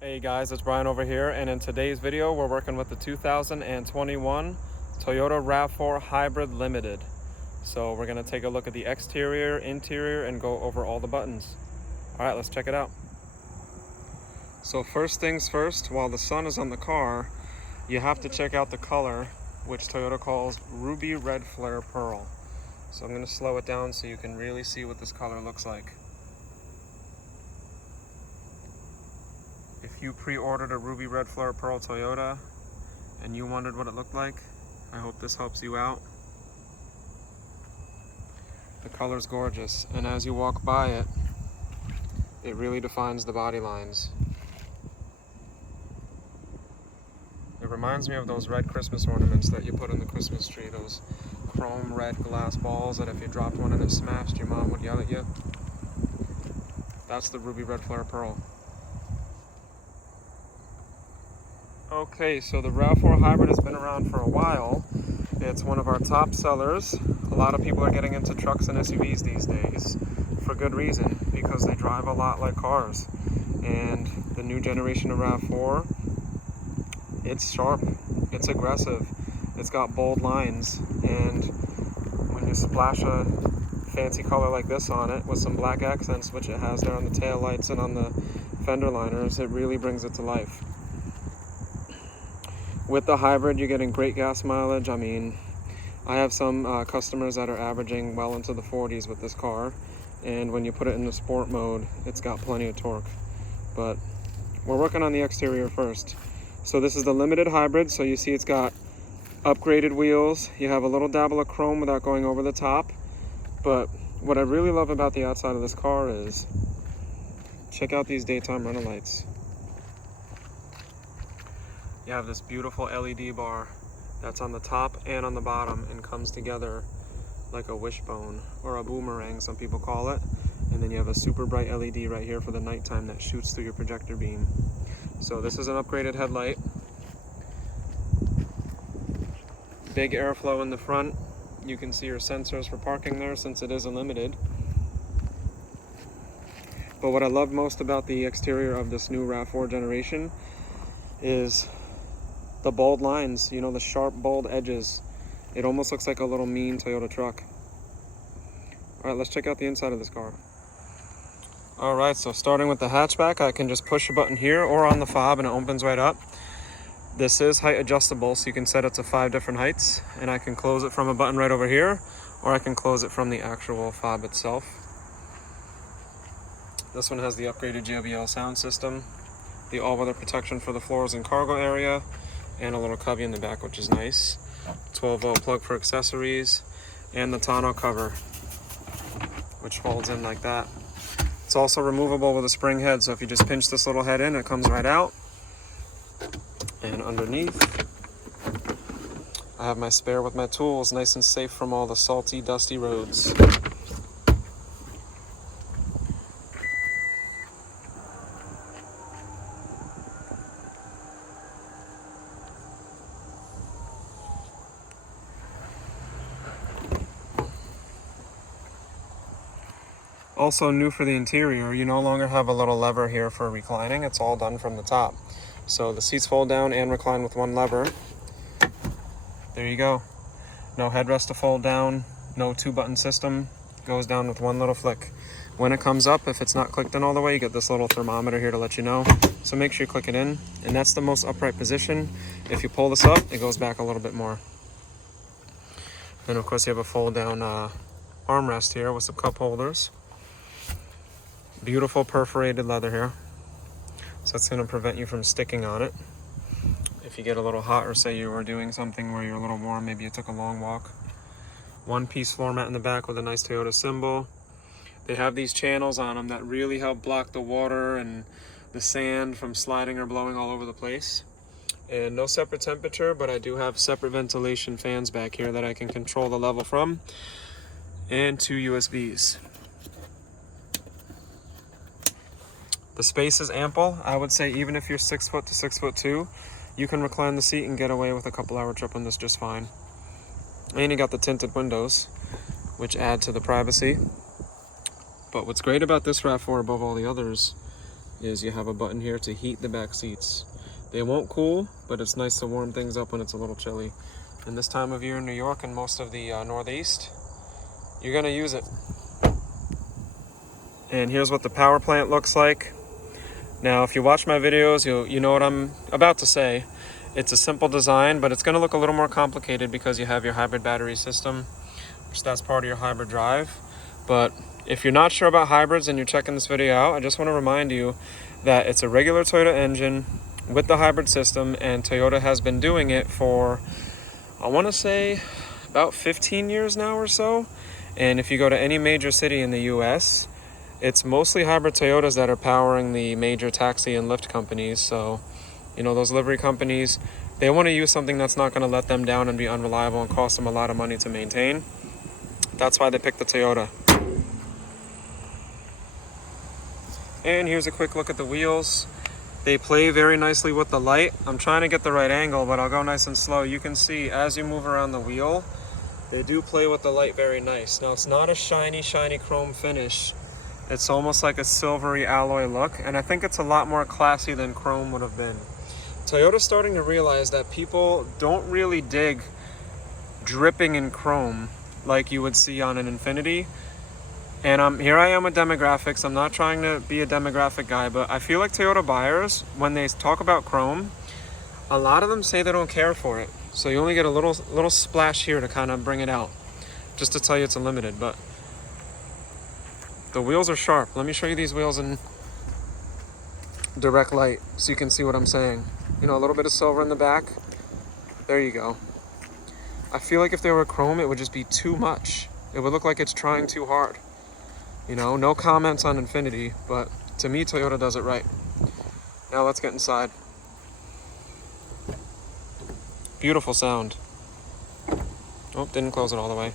Hey guys, it's Brian over here, and in today's video we're working with the 2021 Toyota RAV4 Hybrid Limited. So we're going to take a look at the exterior, interior, and go over all the buttons. Alright, let's check it out. So first things first, while the sun is on the car, you have to check out the color, which Toyota calls Ruby Red Flare Pearl. So I'm going to slow it down so you can really see what this color looks like. If you pre-ordered a Ruby Red Flare Pearl Toyota and you wondered what it looked like, I hope this helps you out. The color's gorgeous, and as you walk by it, it really defines the body lines. It reminds me of those red Christmas ornaments that you put on the Christmas tree, those chrome red glass balls that if you dropped one and it smashed, your mom would yell at you. That's the Ruby Red Flare Pearl. Okay, so the RAV4 Hybrid has been around for a while. It's one of our top sellers. A lot of people are getting into trucks and SUVs these days for good reason, because they drive a lot like cars. And the new generation of RAV4, it's sharp, it's aggressive, it's got bold lines, and when you splash a fancy color like this on it with some black accents, which it has there on the tail lights and on the fender liners, it really brings it to life. With the hybrid, you're getting great gas mileage. I mean, I have some customers that are averaging well into the 40s with this car, and when you put it in the sport mode, it's got plenty of torque. But we're working on the exterior first. So this is the limited hybrid, so you see it's got upgraded wheels. You have a little dabble of chrome without going over the top. But what I really love about the outside of this car is, check out these daytime running lights. You have this beautiful LED bar that's on the top and on the bottom and comes together like a wishbone, or a boomerang some people call it. And then you have a super bright LED right here for the nighttime that shoots through your projector beam. So this is an upgraded headlight. Big airflow in the front. You can see your sensors for parking there since it is a limited. But what I love most about the exterior of this new RAV4 generation is the bold lines, you know, the sharp, bold edges. It almost looks like a little mean Toyota truck. All right, let's check out the inside of this car. All right, so starting with the hatchback, I can just push a button here or on the fob and it opens right up. This is height adjustable, so you can set it to 5 different heights, and I can close it from a button right over here, or I can close it from the actual fob itself. This one has the upgraded JBL sound system, the all-weather protection for the floors and cargo area, and a little cubby in the back, which is nice. 12-volt plug for accessories, and the tonneau cover, which folds in like that. It's also removable with a spring head, so if you just pinch this little head in, it comes right out. And underneath, I have my spare with my tools, nice and safe from all the salty, dusty roads. Also new for the interior, you no longer have a little lever here for reclining. It's all done from the top. So the seats fold down and recline with one lever. There you go. No headrest to fold down, no 2-button system. Goes down with one little flick. When it comes up, if it's not clicked in all the way, you get this little thermometer here to let you know. So make sure you click it in, and that's the most upright position. If you pull this up, it goes back a little bit more. Then of course you have a fold down armrest here with some cup holders. Beautiful perforated leather here, so it's going to prevent you from sticking on it if you get a little hot, or say you were doing something where you're a little warm, maybe you took a long walk. One-piece floor mat in the back with a nice Toyota symbol. They have these channels on them that really help block the water and the sand from sliding or blowing all over the place. And no separate temperature, but I do have separate ventilation fans back here that I can control the level from, and 2 USBs. The space is ample. I would say even if you're 6 foot to 6'2", you can recline the seat and get away with a couple-hour trip on this just fine. And you got the tinted windows, which add to the privacy. But what's great about this RAV4 above all the others is you have a button here to heat the back seats. They won't cool, but it's nice to warm things up when it's a little chilly. And this time of year in New York and most of the Northeast, you're gonna use it. And here's what the power plant looks like. Now, if you watch my videos, you know what I'm about to say. It's a simple design, but it's gonna look a little more complicated because you have your hybrid battery system, which that's part of your hybrid drive. But if you're not sure about hybrids and you're checking this video out, I just wanna remind you that it's a regular Toyota engine with the hybrid system, and Toyota has been doing it for, I wanna say, about 15 years now or so. And if you go to any major city in the US, it's mostly hybrid Toyotas that are powering the major taxi and Lyft companies. So, you know, those livery companies, they wanna use something that's not gonna let them down and be unreliable and cost them a lot of money to maintain. That's why they picked the Toyota. And here's a quick look at the wheels. They play very nicely with the light. I'm trying to get the right angle, but I'll go nice and slow. You can see as you move around the wheel, they do play with the light very nice. Now, it's not a shiny chrome finish. It's almost like a silvery alloy look, and I think it's a lot more classy than chrome would have been. Toyota's starting to realize that people don't really dig dripping in chrome like you would see on an Infiniti. And here I am with demographics. I'm not trying to be a demographic guy, but I feel like Toyota buyers, when they talk about chrome, a lot of them say they don't care for it. So you only get a little splash here to kind of bring it out, just to tell you it's a limited. But the wheels are sharp. Let me show you these wheels in direct light so you can see what I'm saying. You know, a little bit of silver in the back. There you go. I feel like if they were chrome, it would just be too much. It would look like it's trying too hard. You know, no comments on Infiniti, but to me, Toyota does it right. Now let's get inside. Beautiful sound. Oh, didn't close it all the way.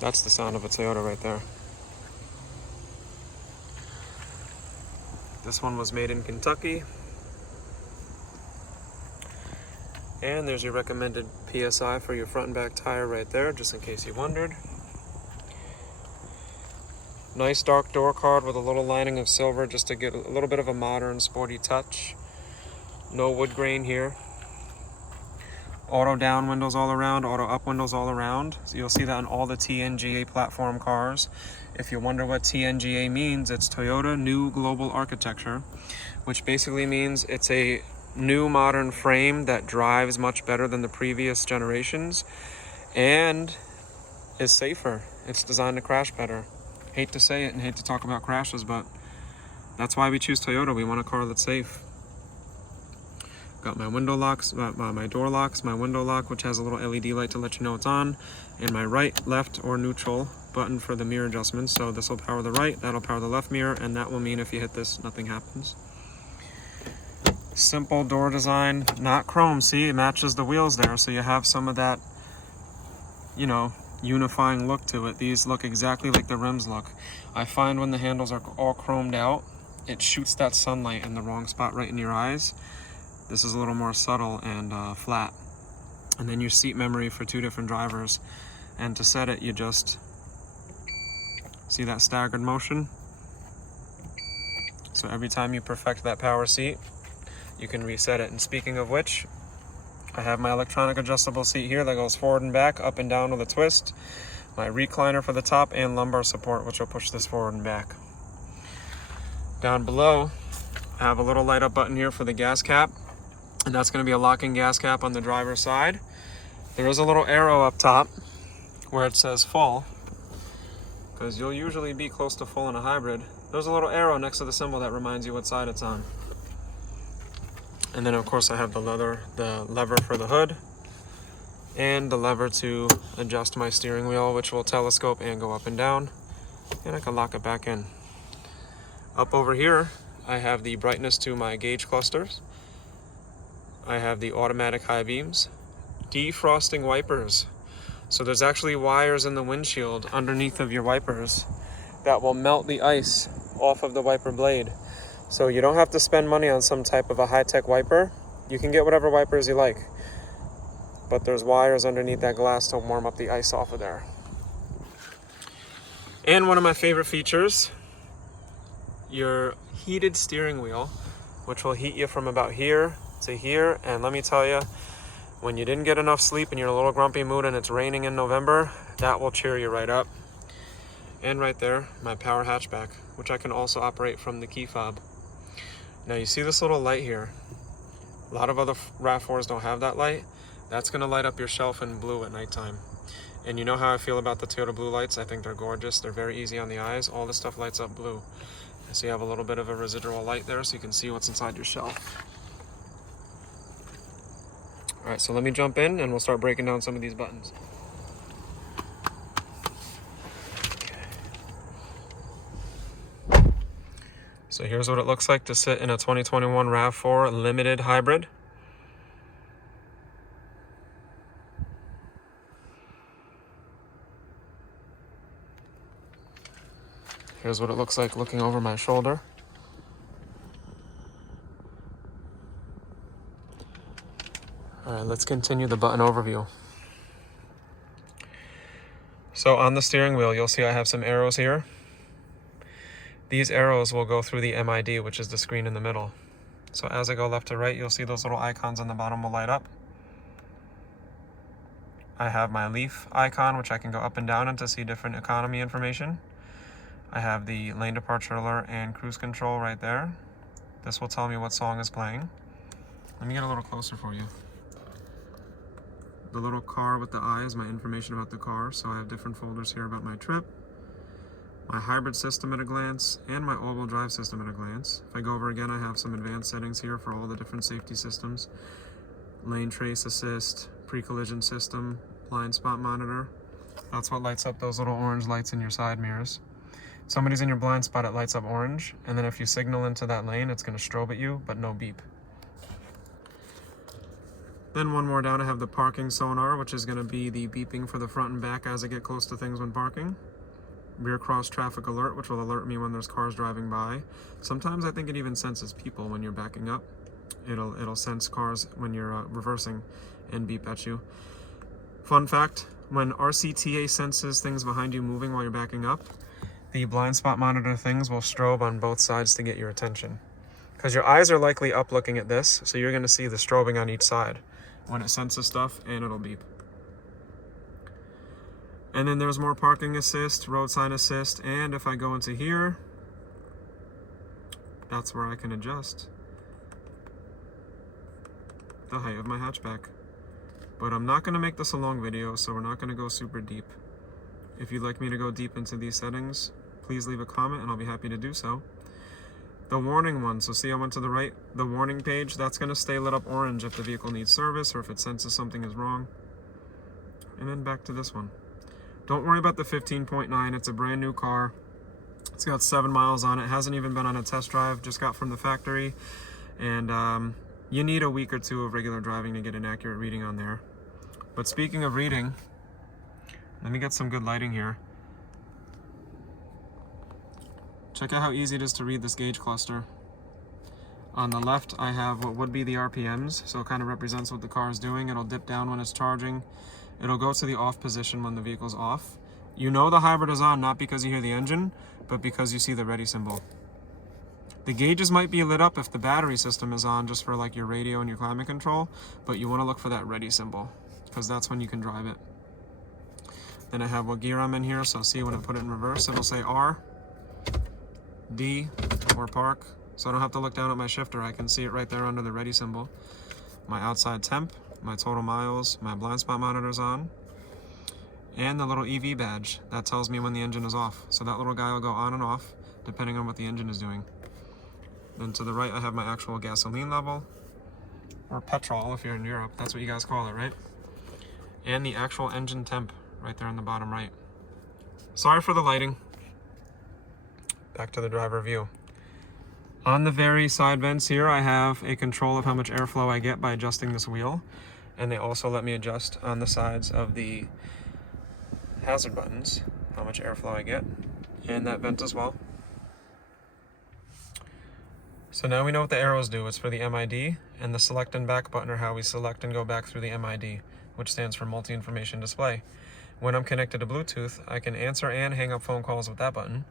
That's the sound of a Toyota right there. This one was made in Kentucky. And there's your recommended PSI for your front and back tire right there, just in case you wondered. Nice dark door card with a little lining of silver just to get a little bit of a modern sporty touch. No wood grain here. Auto down windows all around, auto up windows all around. So you'll see that on all the TNGA platform cars. If you wonder what TNGA means, it's Toyota New Global Architecture, which basically means it's a new modern frame that drives much better than the previous generations and is safer. It's designed to crash better. Hate to say it and hate to talk about crashes, but that's why we choose Toyota. We want a car that's safe. Got my window locks, my door locks, my window lock, which has a little LED light to let you know it's on, and my right, left, or neutral button for the mirror adjustments. So this will power the right, that'll power the left mirror, and that will mean if you hit this, nothing happens. Simple door design, not chrome. See, it matches the wheels there, so you have some of that, you know, unifying look to it. These look exactly like the rims look. I find when the handles are all chromed out, it shoots that sunlight in the wrong spot right in your eyes. This is a little more subtle and flat. And then your seat memory for two different drivers. And to set it, you just see that staggered motion. So every time you perfect that power seat, you can reset it. And speaking of which, I have my electronic adjustable seat here that goes forward and back, up and down with a twist. My recliner for the top and lumbar support, which will push this forward and back. Down below, I have a little light up button here for the gas cap, and that's going to be a locking gas cap on the driver's side. There is a little arrow up top where it says full, because you'll usually be close to full in a hybrid. There's a little arrow next to the symbol that reminds you what side it's on. And then of course I have the lever for the hood, and the lever to adjust my steering wheel, which will telescope and go up and down, and I can lock it back in. Up over here, I have the brightness to my gauge clusters. I have the automatic high beams, defrosting wipers. So there's actually wires in the windshield underneath of your wipers that will melt the ice off of the wiper blade. So you don't have to spend money on some type of a high-tech wiper. You can get whatever wipers you like, but there's wires underneath that glass to warm up the ice off of there. And one of my favorite features, your heated steering wheel, which will heat you from about here to here. And let me tell you, when you didn't get enough sleep and you're in a little grumpy mood and it's raining in November, that will cheer you right up. And right there, my power hatchback, which I can also operate from the key fob. Now you see this little light here. A lot of other RAV4s don't have that light. That's gonna light up your shelf in blue at nighttime. And you know how I feel about the Toyota blue lights. I think they're gorgeous. They're very easy on the eyes. All this stuff lights up blue. So you have a little bit of a residual light there so you can see what's inside your shelf. All right, so let me jump in and we'll start breaking down some of these buttons. So here's what it looks like to sit in a 2021 RAV4 Limited Hybrid. Here's what it looks like looking over my shoulder. All right, let's continue the button overview. So on the steering wheel, you'll see I have some arrows here. These arrows will go through the MID, which is the screen in the middle. So as I go left to right, you'll see those little icons on the bottom will light up. I have my leaf icon, which I can go up and down in to see different economy information. I have the lane departure alert and cruise control right there. This will tell me what song is playing. Let me get a little closer for you. The little car with the eye is my information about the car. So I have different folders here about my trip, my hybrid system at a glance, and my all-wheel drive system at a glance. If I go over again, I have some advanced settings here for all the different safety systems. Lane trace assist, pre-collision system, blind spot monitor. That's what lights up those little orange lights in your side mirrors. If somebody's in your blind spot, it lights up orange, and then if you signal into that lane, it's going to strobe at you, but no beep. Then one more down, I have the parking sonar, which is going to be the beeping for the front and back as I get close to things when parking. Rear cross traffic alert, which will alert me when there's cars driving by. Sometimes I think it even senses people when you're backing up. It'll sense cars when you're reversing and beep at you. Fun fact, when RCTA senses things behind you moving while you're backing up, the blind spot monitor things will strobe on both sides to get your attention. Because your eyes are likely up looking at this, so you're going to see the strobing on each side when it senses stuff, and it'll beep. And then there's more parking assist, road sign assist, and if I go into here, that's where I can adjust the height of my hatchback. But I'm not going to make this a long video, so we're not going to go super deep. If you'd like me to go deep into these settings, please leave a comment and I'll be happy to do so. The warning one, so see I went to the right, the warning page, that's going to stay lit up orange if the vehicle needs service or if it senses something is wrong. And then back to this one. Don't worry about the 15.9, it's a brand new car. It's got 7 miles on it, hasn't even been on a test drive, just got from the factory. And you need a week or two of regular driving to get an accurate reading on there. But speaking of reading, let me get some good lighting here. Check out how easy it is to read this gauge cluster. On the left, I have what would be the RPMs, so it kind of represents what the car is doing. It'll dip down when it's charging. It'll go to the off position when the vehicle's off. You know the hybrid is on, not because you hear the engine, but because you see the ready symbol. The gauges might be lit up if the battery system is on, just for like your radio and your climate control, but you want to look for that ready symbol, because that's when you can drive it. Then I have what gear I'm in here, so see when I put it in reverse, it'll say R, D, or park. So I don't have to look down at my shifter, I can see it right there under the ready symbol. My outside temp, my total miles, my blind spot monitor's on, and the little EV badge, that tells me when the engine is off. So that little guy will go on and off, depending on what the engine is doing. Then to the right, I have my actual gasoline level, or petrol if you're in Europe, that's what you guys call it, right? And the actual engine temp, right there in the bottom right. Sorry for the lighting. Back to the driver view. On the very side vents here, I have a control of how much airflow I get by adjusting this wheel. And they also let me adjust on the sides of the hazard buttons how much airflow I get, and that vent as well. So now we know what the arrows do. It's for the MID, and the select and back button are how we select and go back through the MID, which stands for multi-information display. When I'm connected to Bluetooth, I can answer and hang up phone calls with that button.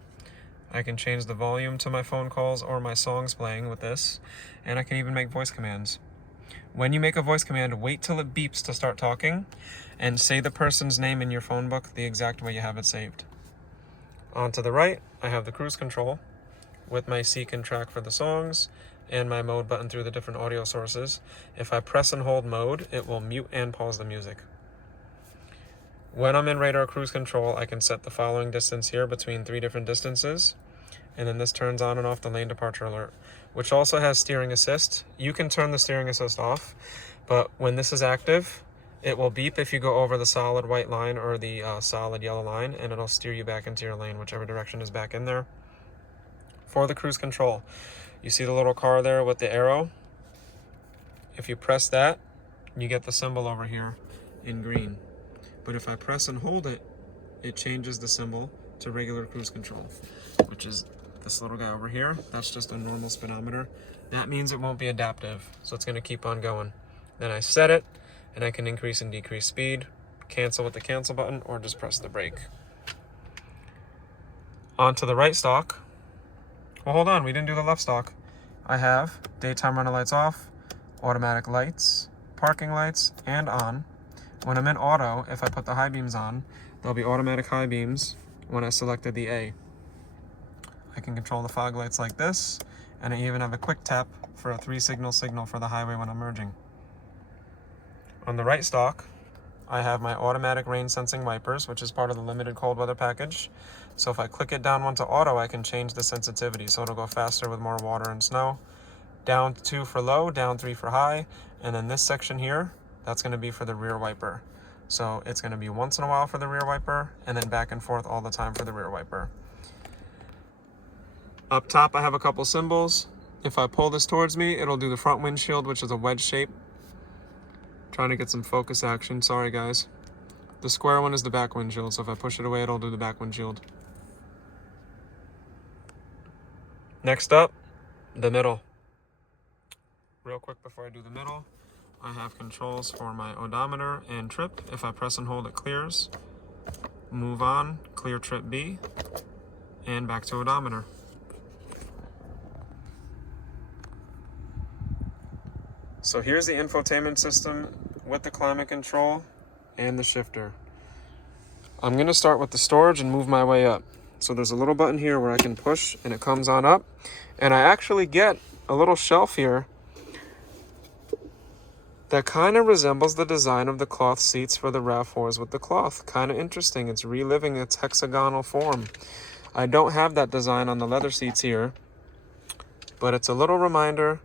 I can change the volume to my phone calls or my songs playing with this, and I can even make voice commands. When you make a voice command, wait till it beeps to start talking, and say the person's name in your phone book the exact way you have it saved. On to the right, I have the cruise control with my seek and track for the songs, and my mode button through the different audio sources. If I press and hold mode, it will mute and pause the music. When I'm in radar cruise control, I can set the following distance here between 3 different distances, and then this turns on and off the lane departure alert, which also has steering assist. You can turn the steering assist off, but when this is active, it will beep if you go over the solid white line or the solid yellow line, and it'll steer you back into your lane, whichever direction is back in there. For the cruise control, you see the little car there with the arrow? If you press that, you get the symbol over here in green. But if I press and hold it, it changes the symbol to regular cruise control, which is this little guy over here. That's just a normal speedometer. That means it won't be adaptive, so it's going to keep on going. Then I set it, and I can increase and decrease speed, cancel with the cancel button, or just press the brake. Onto the right stalk. Well, hold on, we didn't do the left stalk. I have daytime runner lights off, automatic lights, parking lights, and on. When I'm in auto, if I put the high beams on, there'll be automatic high beams when I selected the A. I can control the fog lights like this, and I even have a quick tap for a 3-signal signal for the highway when I'm merging. On the right stalk, I have my automatic rain sensing wipers, which is part of the limited cold weather package. So if I click it down 1 to auto, I can change the sensitivity. So it'll go faster with more water and snow. Down 2 for low, down 3 for high. And then this section here, that's going to be for the rear wiper. So it's going to be once in a while for the rear wiper, and then back and forth all the time for the rear wiper. Up top, I have a couple symbols. If I pull this towards me, it'll do the front windshield, which is a wedge shape. Trying to get some focus action, sorry guys. The square one is the back windshield, so if I push it away, it'll do the back windshield. Next up, the middle. Real quick before I do the middle, I have controls for my odometer and trip. If I press and hold, it clears. Move on, clear trip B, and back to odometer. So here's the infotainment system with the climate control and the shifter. I'm going to start with the storage and move my way up. So there's a little button here where I can push and it comes on up. And I actually get a little shelf here that kind of resembles the design of the cloth seats for the RAV4s with the cloth. Kind of interesting. It's reliving its hexagonal form. I don't have that design on the leather seats here, but it's a little reminder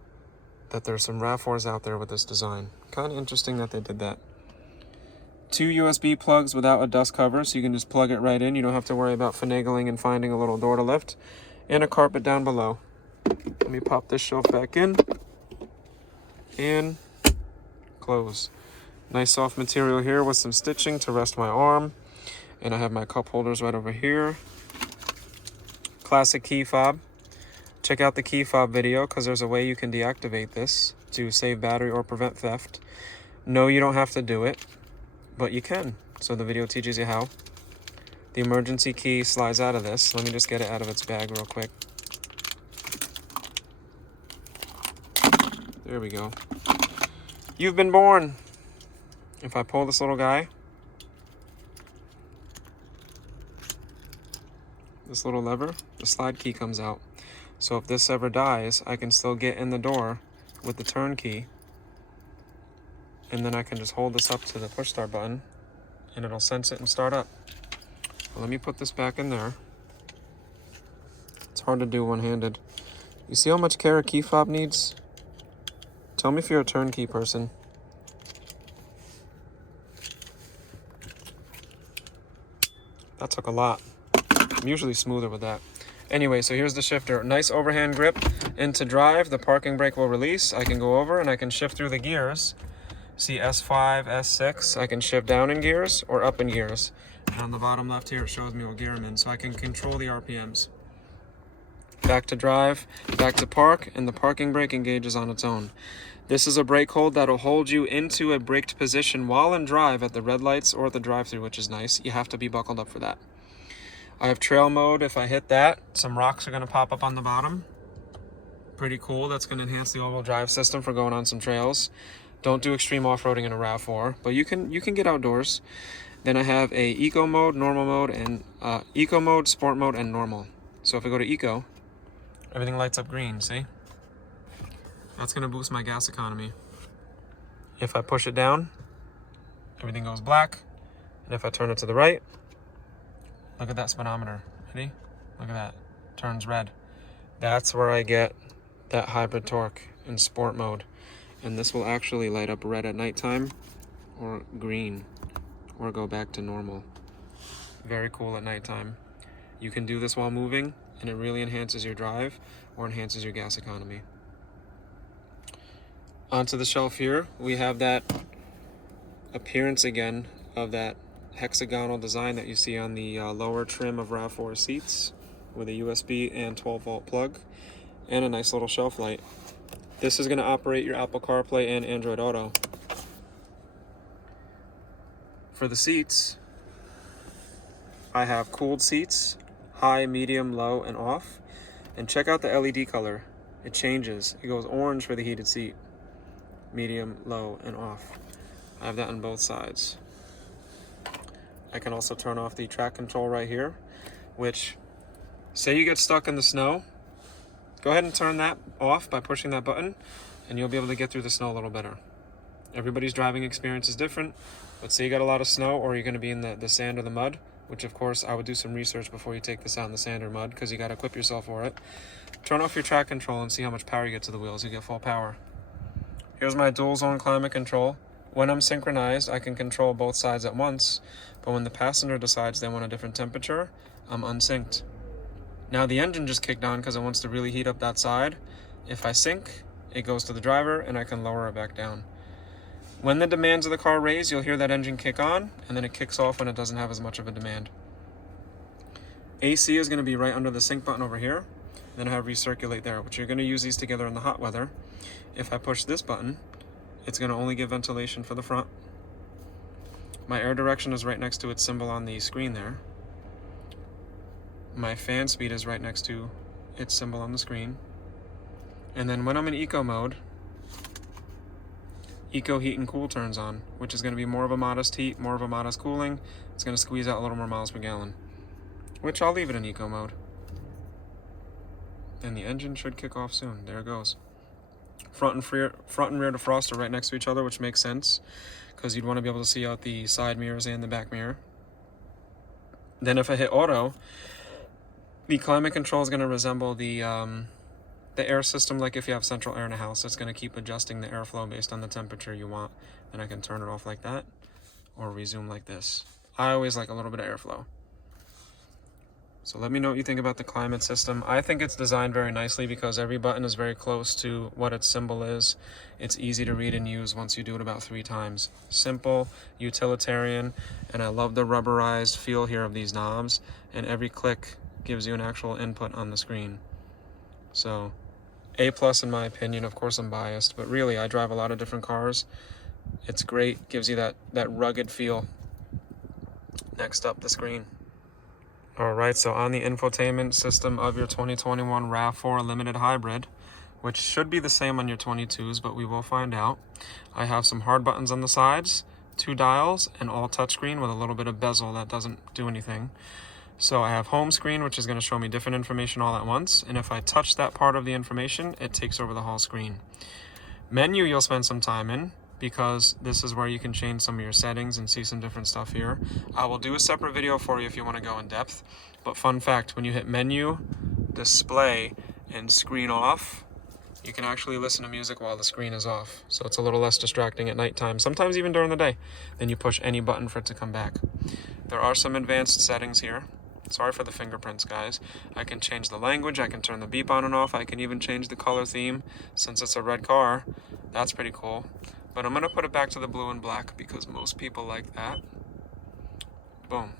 that there's some RAV4s out there with this design. Kind of interesting that they did that. 2 USB plugs without a dust cover, so you can just plug it right in. You don't have to worry about finagling and finding a little door to lift. And a carpet down below. Let me pop this shelf back in. And close. Nice soft material here with some stitching to rest my arm. And I have my cup holders right over here. Classic key fob. Check out the key fob video because there's a way you can deactivate this to save battery or prevent theft. No, you don't have to do it, but you can. So the video teaches you how. The emergency key slides out of this. Let me just get it out of its bag real quick. There we go. You've been born. If I pull this little guy, this little lever, the slide key comes out. So if this ever dies, I can still get in the door with the turn key. And then I can just hold this up to the push start button and it'll sense it and start up. Well, let me put this back in there. It's hard to do one-handed. You see how much care a key fob needs? Tell me if you're a turnkey person. That took a lot. I'm usually smoother with that. Anyway, so here's the shifter. Nice overhand grip into drive. The parking brake will release. I can go over and I can shift through the gears. See S5, S6. I can shift down in gears or up in gears. And on the bottom left here, it shows me what gear I'm in. So I can control the RPMs. Back to drive, back to park, and the parking brake engages on its own. This is a brake hold that'll hold you into a braked position while in drive at the red lights or at the drive-thru, which is nice. You have to be buckled up for that. I have trail mode. If I hit that, some rocks are going to pop up on the bottom. Pretty cool. That's going to enhance the all-wheel drive system for going on some trails. Don't do extreme off-roading in a RAV4, but you can get outdoors. Then I have a eco mode, normal mode, and eco mode, sport mode, and normal. So if I go to eco, everything lights up green, see? That's going to boost my gas economy. If I push it down, everything goes black. And if I turn it to the right, look at that speedometer. Ready? Look at that. Turns red. That's where I get that hybrid torque in sport mode. And this will actually light up red at nighttime or green or go back to normal. Very cool at nighttime. You can do this while moving and it really enhances your drive or enhances your gas economy. Onto the shelf here, we have that appearance again of that hexagonal design that you see on the lower trim of RAV4 seats with a USB and 12-volt plug and a nice little shelf light. This is going to operate your Apple CarPlay and Android Auto. For the seats, I have cooled seats, high, medium, low, and off. And check out the LED color. It changes. It goes orange for the heated seat. Medium, low, and off. I have that on both sides. I can also turn off the track control right here, which, say you get stuck in the snow, go ahead and turn that off by pushing that button, and you'll be able to get through the snow a little better. Everybody's driving experience is different, but say you got a lot of snow or you're going to be in the sand or the mud, which of course I would do some research before you take this out in the sand or mud because you got to equip yourself for it. Turn off your track control and see how much power you get to the wheels. You get full power. Here's my dual zone climate control. When I'm synchronized, I can control both sides at once, but when the passenger decides they want a different temperature, I'm unsynced. Now the engine just kicked on because it wants to really heat up that side. If I sync, it goes to the driver and I can lower it back down. When the demands of the car raise, you'll hear that engine kick on, and then it kicks off when it doesn't have as much of a demand. AC is going to be right under the sync button over here. Then I have recirculate there, which you're going to use these together in the hot weather. If I push this button, it's going to only give ventilation for the front. My air direction is right next to its symbol on the screen there. My fan speed is right next to its symbol on the screen. And then when I'm in eco mode, eco heat and cool turns on, which is going to be more of a modest heat, more of a modest cooling. It's going to squeeze out a little more miles per gallon, which I'll leave it in eco mode. And the engine should kick off soon. There it goes. Front and rear defrost are right next to each other, which makes sense because you'd want to be able to see out the side mirrors and the back mirror. Then if I hit auto, the climate control is going to resemble the air system, like if you have central air in a house. It's going to keep adjusting the airflow based on the temperature you want. Then I can turn it off like that or resume like this. I always like a little bit of airflow. So let me know what you think about the climate system. I think it's designed very nicely because every button is very close to what its symbol is. It's easy to read and use once you do it about 3 times. Simple, utilitarian, and I love the rubberized feel here of these knobs, and every click gives you an actual input on the screen. So A+ in my opinion. Of course I'm biased, but really I drive a lot of different cars. It's great, gives you that rugged feel. Next up, the screen. Alright, so on the infotainment system of your 2021 RAV4 Limited Hybrid, which should be the same on your 22s, but we will find out, I have some hard buttons on the sides, 2 dials, and all touchscreen with a little bit of bezel that doesn't do anything. So I have home screen, which is going to show me different information all at once, and if I touch that part of the information, it takes over the whole screen. Menu you'll spend some time in, because this is where you can change some of your settings and see some different stuff here. I will do a separate video for you if you want to go in depth, but fun fact, when you hit menu, display, and screen off, you can actually listen to music while the screen is off, so it's a little less distracting at nighttime, sometimes even during the day. Then you push any button for it to come back. There are some advanced settings here. Sorry for the fingerprints, guys. I can change the language, I can turn the beep on and off, I can even change the color theme since it's a red car. That's pretty cool. But I'm going to put it back to the blue and black because most people like that. Boom.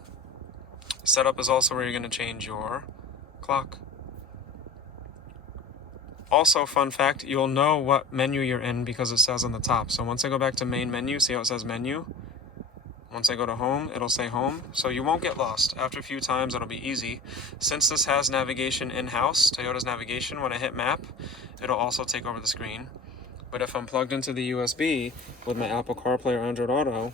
Setup is also where you're going to change your clock. Also, fun fact, you'll know what menu you're in because it says on the top. So once I go back to main menu, see how it says menu? Once I go to home, it'll say home. So you won't get lost. After a few times, it'll be easy. Since this has navigation in-house, Toyota's navigation, when I hit map, it'll also take over the screen. But if I'm plugged into the USB with my Apple CarPlay or Android Auto,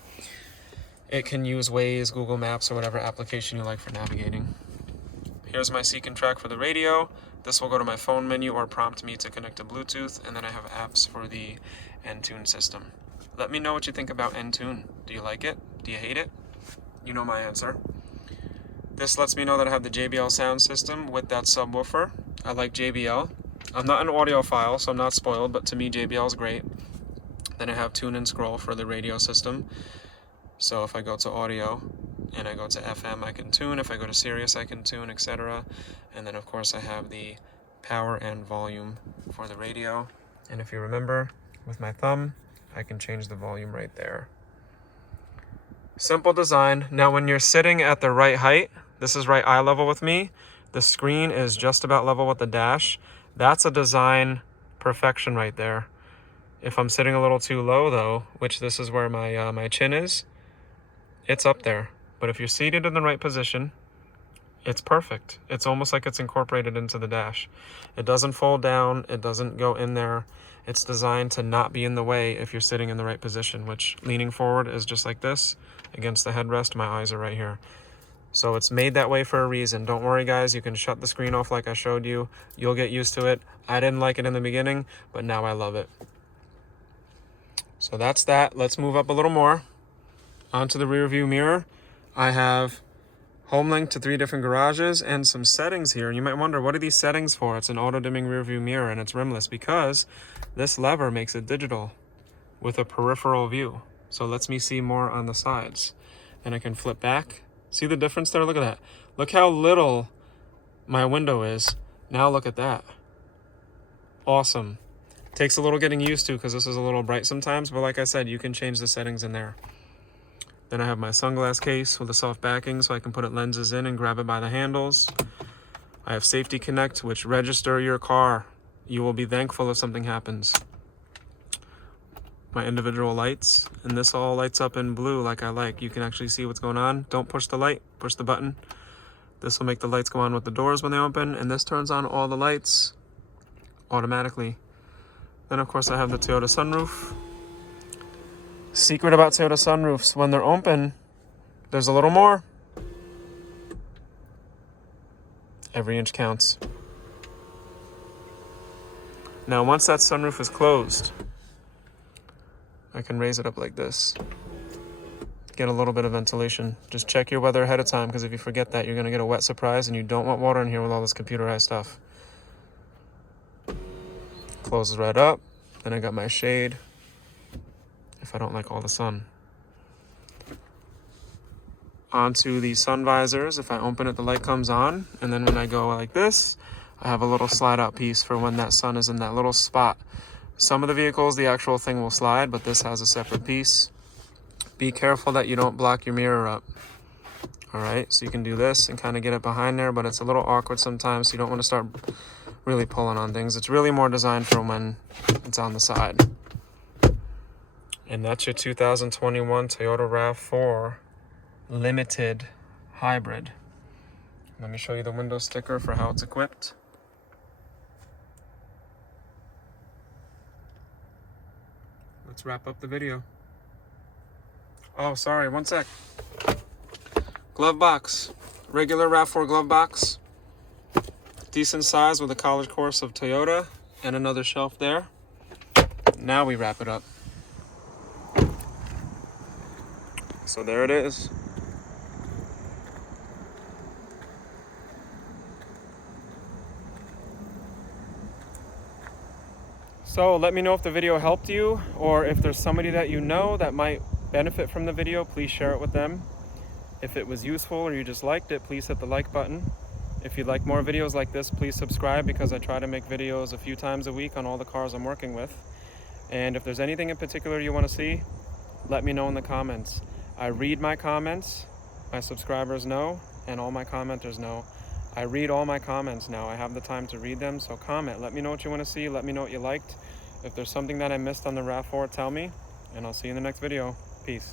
it can use Waze, Google Maps, or whatever application you like for navigating. Here's my seek and track for the radio. This will go to my phone menu or prompt me to connect to Bluetooth, and then I have apps for the Entune system. Let me know what you think about Entune. Do you like it? Do you hate it? You know my answer. This lets me know that I have the JBL sound system with that subwoofer. I like JBL. I'm not an audiophile, so I'm not spoiled, but to me JBL is great. Then I have tune and scroll for the radio system. So if I go to audio and I go to FM, I can tune. If I go to Sirius, I can tune, etc. And then of course I have the power and volume for the radio. And if you remember, with my thumb, I can change the volume right there. Simple design. Now when you're sitting at the right height, this is right eye level with me, the screen is just about level with the dash. That's a design perfection right there. If I'm sitting a little too low though, which this is where my chin is, it's up there. But if you're seated in the right position, it's perfect. It's almost like it's incorporated into the dash. It doesn't fold down, it doesn't go in there. It's designed to not be in the way if you're sitting in the right position, which leaning forward is just like this against the headrest. My eyes are right here. So it's made that way for a reason. Don't worry guys, you can shut the screen off like I showed you. You'll get used to it. I didn't like it in the beginning, but now I love it. So that's that. Let's move up a little more. Onto the rear view mirror. I have home link to 3 different garages and some settings here. And you might wonder, what are these settings for? It's an auto dimming rear view mirror and it's rimless because this lever makes it digital with a peripheral view. So it lets me see more on the sides. And I can flip back. See the difference there? Look at that. Look how little my window is. Now look at that. Awesome. Takes a little getting used to because this is a little bright sometimes, but like I said, you can change the settings in there. Then I have my sunglass case with a soft backing so I can put it lenses in and grab it by the handles. I have Safety Connect, which register your car. You will be thankful if something happens. My individual lights, and this all lights up in blue like I like. You can actually see what's going on. Don't push the light, push the button. This will make the lights go on with the doors when they open, and this turns on all the lights automatically. Then of course I have the Toyota sunroof. Secret about Toyota sunroofs, when they're open, there's a little more. Every inch counts. Now once that sunroof is closed, I can raise it up like this. Get a little bit of ventilation. Just check your weather ahead of time, because if you forget that, you're going to get a wet surprise, and you don't want water in here with all this computerized stuff. Closes right up. Then I got my shade if I don't like all the sun. Onto the sun visors. If I open it, the light comes on, and then when I go like this, I have a little slide out piece for when that sun is in that little spot. Some of the vehicles, the actual thing will slide, but this has a separate piece. Be careful that you don't block your mirror up. All right, so you can do this and kind of get it behind there, but it's a little awkward sometimes, so you don't want to start really pulling on things. It's really more designed for when it's on the side. And that's your 2021 Toyota RAV4 Limited Hybrid. Let me show you the window sticker for how it's equipped. Let's wrap up the video. Oh, sorry, one sec. Glove box. Regular RAV4 glove box. Decent size with a college course of Toyota and another shelf there. Now we wrap it up. So there it is. So let me know if the video helped you, or if there's somebody that you know that might benefit from the video, please share it with them. If it was useful or you just liked it, please hit the like button. If you'd like more videos like this, please subscribe, because I try to make videos a few times a week on all the cars I'm working with. And if there's anything in particular you want to see, let me know in the comments. I read my comments, my subscribers know, and all my commenters know. I read all my comments now. I have the time to read them, so comment. Let me know what you want to see. Let me know what you liked. If there's something that I missed on the RAV4, tell me, and I'll see you in the next video. Peace.